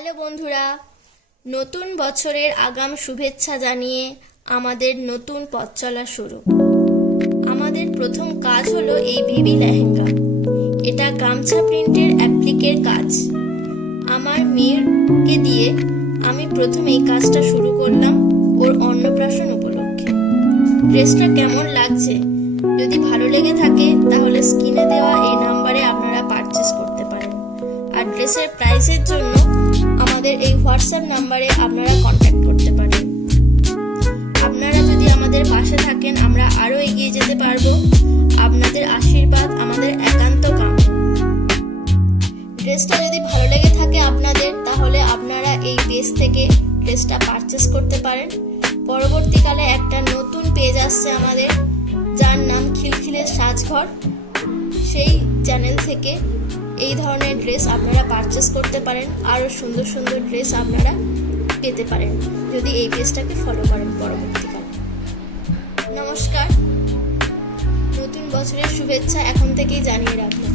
Hello বন্ধুরা, নতুন বছরের আগাম শুভেচ্ছা জানিয়ে আমাদের নতুন পথ চলা শুরু। আমাদের প্রথম কাজ হলো এই বেবি লেহেঙ্গা। এটা গামছা প্রিন্টের অ্যাপ্লিকের কাজ। আমার মেয়েকে দিয়ে আমি প্রথম এই কাজটা শুরু করলাম ওর অন্নপ্রাশন উপলক্ষে। ড্রেসটা কেমন লাগছে যদি ভালো লেগে থাকে তাহলে স্ক্রিনে দেওয়া এই নাম্বারে আপনারা পারচেস করতে পারেন। আর ড্রেসের প্রাইসের জন্য আমাদের এই হোয়াটসঅ্যাপ নাম্বারে আপনারা কন্ট্যাক্ট করতে পারেন। আপনারা যদি আমাদের পাশে থাকেন আমরা আরো এগিয়ে যেতে পারবো। আপনাদের আশীর্বাদ আমাদের একান্ত কাম্য। ড্রেসটা যদি ভালো লেগে থাকে আপনাদের তাহলে আপনারা এই পেজ থেকে ড্রেসটা পারচেস করতে পারেন। পরবর্তীকালে একটা নতুন পেজ আসছে আমাদের, যার নাম খিলখিলের সাজঘর। সেই চ্যানেল থেকে এই ধরনের ড্রেস আপনারা পারচেস করতে পারেন। আরও সুন্দর সুন্দর ড্রেস আপনারা পেতে পারেন যদি এই পেজটাকে ফলো করেন পরবর্তীকালে। নমস্কার, নতুন বছরের শুভেচ্ছা এখন থেকেই জানিয়ে রাখলাম।